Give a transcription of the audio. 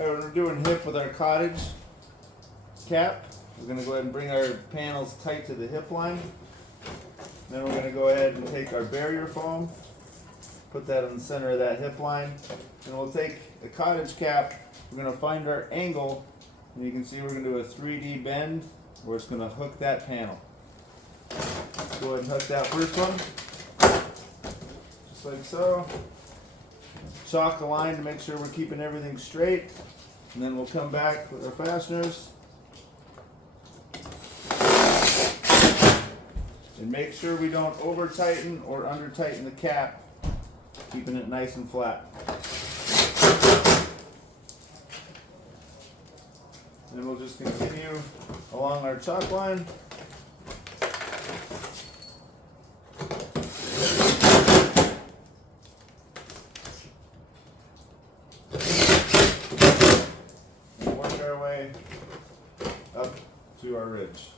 Alright, we're doing hip with our Cottage cap. We're going to go ahead and bring our panels tight to the hip line. Then we're going to go ahead and take our barrier foam, put that in the center of that hip line, and we'll take the Cottage cap. We're going to find our angle, and you can see we're going to do a 3D bend where it's going to hook that panel. Let's go ahead and hook that first one, just like so. Chalk a line to make sure we're keeping everything straight, and then we'll come back with our fasteners and make sure we don't over tighten or under tighten the cap, keeping it nice and flat. Then we'll just continue along our chalk line. And work our way up to our ridge.